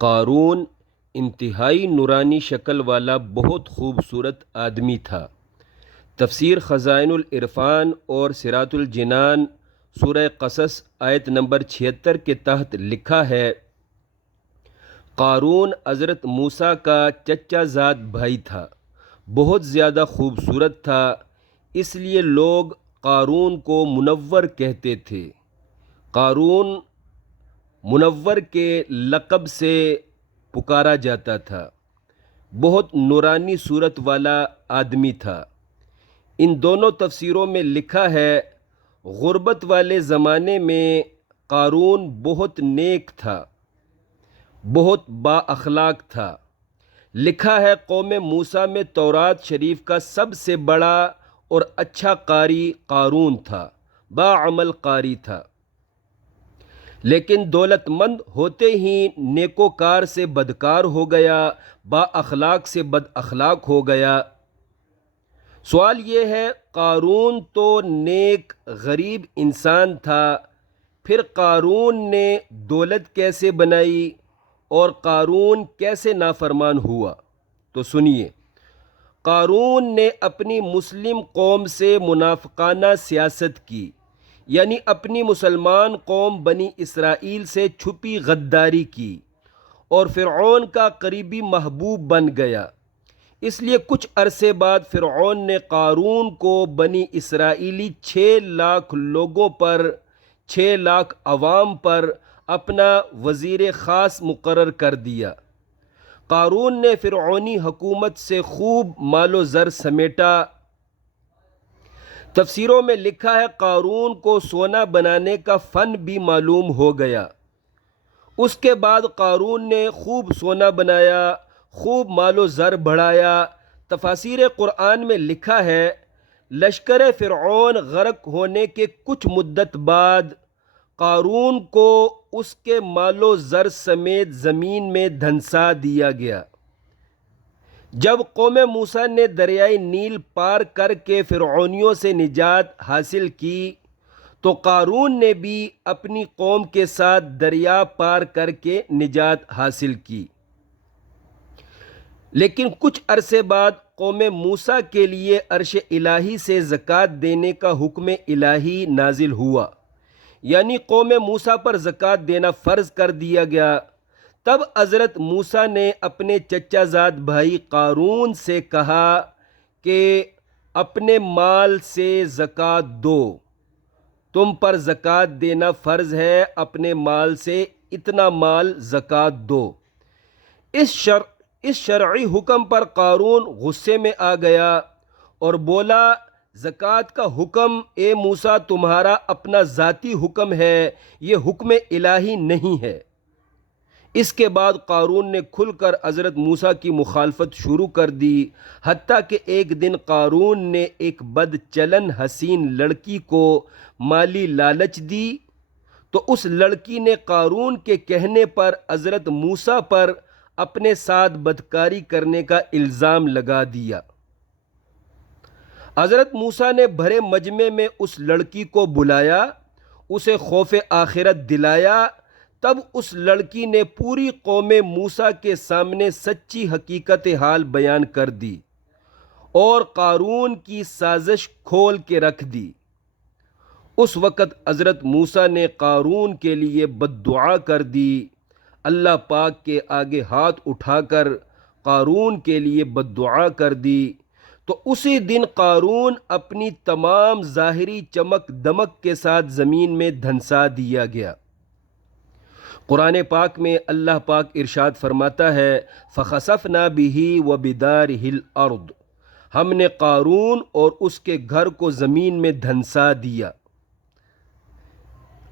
قارون انتہائی نورانی شکل والا بہت خوبصورت آدمی تھا۔ تفسیر خزائن العرفان اور صراط الجنان سورہ قصص آیت نمبر 76 کے تحت لکھا ہے، قارون حضرت موسیٰ کا چچا زاد بھائی تھا، بہت زیادہ خوبصورت تھا، اس لیے لوگ قارون کو منور کہتے تھے۔ قارون منور کے لقب سے پکارا جاتا تھا، بہت نورانی صورت والا آدمی تھا۔ ان دونوں تفسیروں میں لکھا ہے، غربت والے زمانے میں قارون بہت نیک تھا، بہت با اخلاق تھا۔ لکھا ہے قوم موسیٰ میں تورات شریف کا سب سے بڑا اور اچھا قاری قارون تھا، با عمل قاری تھا، لیکن دولت مند ہوتے ہی نیکوکار سے بدکار ہو گیا، با اخلاق سے بد اخلاق ہو گیا۔ سوال یہ ہے، قارون تو نیک غریب انسان تھا، پھر قارون نے دولت کیسے بنائی اور قارون کیسے نافرمان ہوا؟ تو سنیے، قارون نے اپنی مسلم قوم سے منافقانہ سیاست کی، یعنی اپنی مسلمان قوم بنی اسرائیل سے چھپی غداری کی اور فرعون کا قریبی محبوب بن گیا۔ اس لیے کچھ عرصے بعد فرعون نے قارون کو بنی اسرائیلی 6 لاکھ لوگوں پر، 6 لاکھ عوام پر اپنا وزیر خاص مقرر کر دیا۔ قارون نے فرعونی حکومت سے خوب مال و زر سمیٹا۔ تفسیروں میں لکھا ہے، قارون کو سونا بنانے کا فن بھی معلوم ہو گیا۔ اس کے بعد قارون نے خوب سونا بنایا، خوب مال و زر بڑھایا۔ تفاسیر قرآن میں لکھا ہے، لشکر فرعون غرق ہونے کے کچھ مدت بعد قارون کو اس کے مال و زر سمیت زمین میں دھنسا دیا گیا۔ جب قوم موسیٰ نے دریائے نیل پار کر کے فرعونیوں سے نجات حاصل کی تو قارون نے بھی اپنی قوم کے ساتھ دریا پار کر کے نجات حاصل کی۔ لیکن کچھ عرصے بعد قوم موسیٰ کے لیے عرش الہی سے زکوٰۃ دینے کا حکم الہی نازل ہوا، یعنی قوم موسیٰ پر زکوٰۃ دینا فرض کر دیا گیا۔ تب حضرت موسیٰ نے اپنے چچا زاد بھائی قارون سے کہا کہ اپنے مال سے زکوٰۃ دو، تم پر زکوٰۃ دینا فرض ہے، اپنے مال سے اتنا مال زکوٰۃ دو۔ اس شرعی حکم پر قارون غصے میں آ گیا اور بولا، زکوٰۃ کا حکم اے موسیٰ تمہارا اپنا ذاتی حکم ہے، یہ حکم الہی نہیں ہے۔ اس کے بعد قارون نے کھل کر حضرت موسیٰ کی مخالفت شروع کر دی، حتیٰ کہ ایک دن قارون نے ایک بد چلن حسین لڑکی کو مالی لالچ دی تو اس لڑکی نے قارون کے کہنے پر حضرت موسیٰ پر اپنے ساتھ بدکاری کرنے کا الزام لگا دیا۔ حضرت موسیٰ نے بھرے مجمع میں اس لڑکی کو بلایا، اسے خوف آخرت دلایا۔ تب اس لڑکی نے پوری قوم موسیٰ کے سامنے سچی حقیقت حال بیان کر دی اور قارون کی سازش کھول کے رکھ دی۔ اس وقت حضرت موسیٰ نے قارون کے لیے بد دعا کر دی، اللہ پاک کے آگے ہاتھ اٹھا کر قارون کے لیے بد دعا کر دی، تو اسی دن قارون اپنی تمام ظاہری چمک دمک کے ساتھ زمین میں دھنسا دیا گیا۔ قرآن پاک میں اللہ پاک ارشاد فرماتا ہے، فَخَسَفْنَا بِهِ وَبِدَارِهِ الْأَرْضِ، ہم نے قارون اور اس کے گھر کو زمین میں دھنسا دیا۔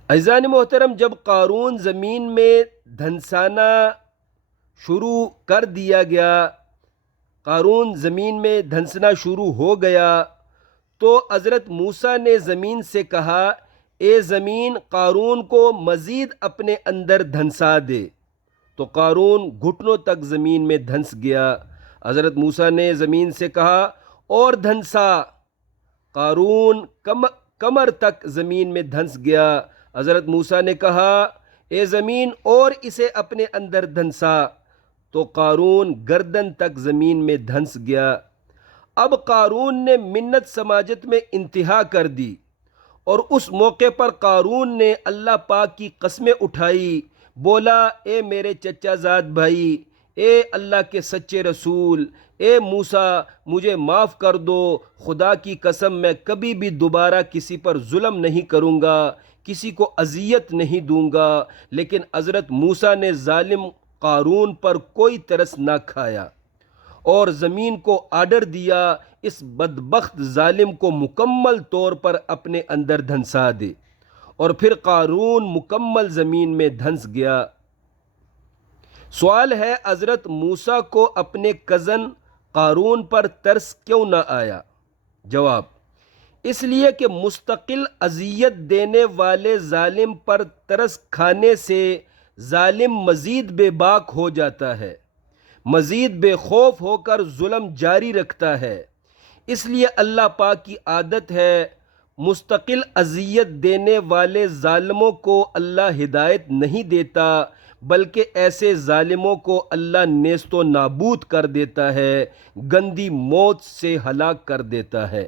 عزیزان محترم، جب قارون زمین میں دھنسانا شروع کر دیا گیا، قارون زمین میں دھنسنا شروع ہو گیا، تو حضرت موسیٰ نے زمین سے کہا، اے زمین قارون کو مزید اپنے اندر دھنسا دے، تو قارون گھٹنوں تک زمین میں دھنس گیا۔ حضرت موسیٰ نے زمین سے کہا، اور دھنسا، قارون کمر تک زمین میں دھنس گیا۔ حضرت موسیٰ نے کہا، اے زمین اور اسے اپنے اندر دھنسا، تو قارون گردن تک زمین میں دھنس گیا۔ اب قارون نے منت سماجت میں انتہا کر دی، اور اس موقع پر قارون نے اللہ پاک کی قسمیں اٹھائی، بولا اے میرے چچا زاد بھائی، اے اللہ کے سچے رسول، اے موسیٰ، مجھے معاف کر دو، خدا کی قسم میں کبھی بھی دوبارہ کسی پر ظلم نہیں کروں گا، کسی کو اذیت نہیں دوں گا۔ لیکن حضرت موسیٰ نے ظالم قارون پر کوئی ترس نہ کھایا اور زمین کو آرڈر دیا اس بدبخت ظالم کو مکمل طور پر اپنے اندر دھنسا دے، اور پھر قارون مکمل زمین میں دھنس گیا۔ سوال ہے حضرت موسیٰ کو اپنے کزن قارون پر ترس کیوں نہ آیا؟ جواب: اس لیے کہ مستقل اذیت دینے والے ظالم پر ترس کھانے سے ظالم مزید بے باک ہو جاتا ہے، مزید بے خوف ہو کر ظلم جاری رکھتا ہے۔ اس لیے اللہ پاک کی عادت ہے مستقل اذیت دینے والے ظالموں کو اللہ ہدایت نہیں دیتا، بلکہ ایسے ظالموں کو اللہ نیست و نابود کر دیتا ہے، گندی موت سے ہلاک کر دیتا ہے۔